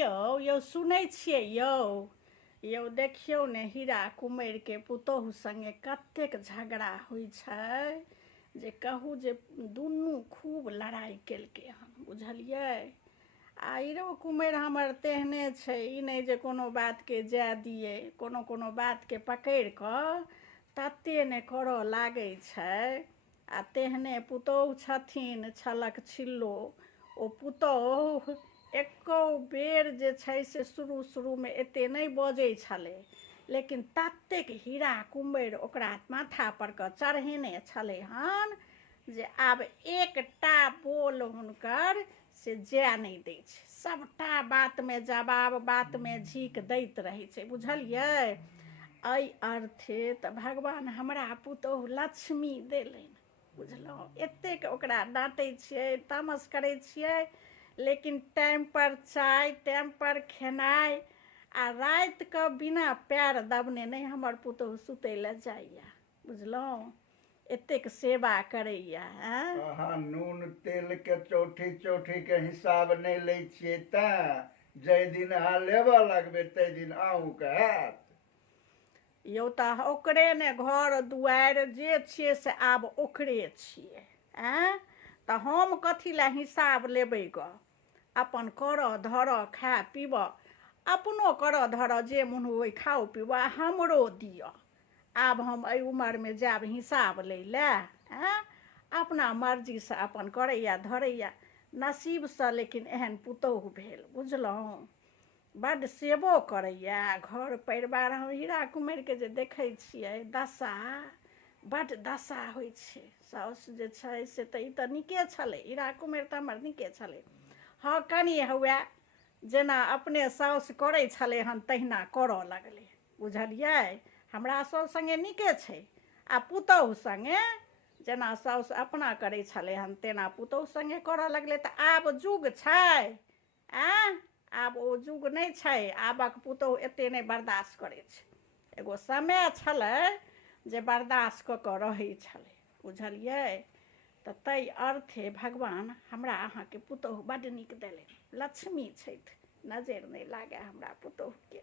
यौ सुनै छियै यौ देखियौ ने हीरा कुमारके पुतोहु संगे कतेक झगड़ा होइ छै जे कहू जे दुनू खूब लड़ाइ केलकै हन बुझलियै। आ हीरो कुमार हमर तेहने छै, ई नहि जे कोनो बातके जाय दियै, कोनो बातके पकड़ि कऽ तते ने करऽ लागै छै। आ तेहने पुतोहु छथिन छलक छिल्लो। ओ पुतोहु एको बेर जे छै से शुरूमे एते नहि बजै छलै, लेकिन ततेक हीरा कुमार ओकरा माथा पर कऽ चढ़ेने छलै हन जे आब एकटा बोल हुनकर से जाय नहि दै छै, सबटा बातमे जवाब, बातमे झीक दैत रहै छै बुझलियै। एहि अर्थे तऽ भगवान हमरा पुतोहु लक्ष्मी देलनि बुझलहुँ। एतेक ओकरा डाँटै छियै, तामस करै छियै, लेकिन टाइम पर चाय, टाइम पर खेनाइ, आ रातिकऽ बिना पैर दबने नहि हमर पुतोहु सुतै लए जाइए बुझलहुँ। एतेक सेवा करैया। अहाँ नून तेल के चौठी के हिसाब नहीं लै छियै तें जाहि दिन अहाँ लेबऽ लगबै ताहि दिन अहूँके हैत। यौ तऽ ओकरे ने घर दुआरि जे छियै से आब ओकरे छियै तऽ हम कथी लए हिसाब लेबै गऽ। अपन करऽ धरऽ खाए पीबऽ, अपनो करऽ धरऽ, जे मोन होइ खाओ पीबऽ, हमरो दिअ। आब हम एहि उमरमे जायब हिसाब लै लए अपना मर्जीसँ अपन करैया धरैया। नसीबसँ लेकिन एहन पुतोहु भेल बुझलहुँ। बड्ड सेबो करैया, घर परिवार। हम हीरा कुमारके जे देखै छियै दशा, बड्ड दशा होइ छै। साउस जे छै से तऽ ई तऽ नीके छलै, हीरा कुमार तऽ हमर नीके छलै। हँ कनि हुए जेना अपने साउस करै छलै हन तहिना करऽ लगलै बुझलियै। हमरा साउस सङ्गे नीके छै, आ पुतोहु सङ्गे जेना साउस अपना करै छलै हन तेना पुतोहु सङ्गे करऽ लगलै। तऽ आब जुग छै आब ओ जुग नहि छै। आबक पुतोहु एते नहि बर्दाश्त करै छै। एगो समय छलै जे बर्दाश्त कऽ कऽ रहै छलै बुझलियै। तऽ ताहि अर्थे भगवान हमरा अहाँके पुतोहु बड्ड नीक देलनि, लक्ष्मी छथि, नजरि नहि लागै हमरा पुतोहुके।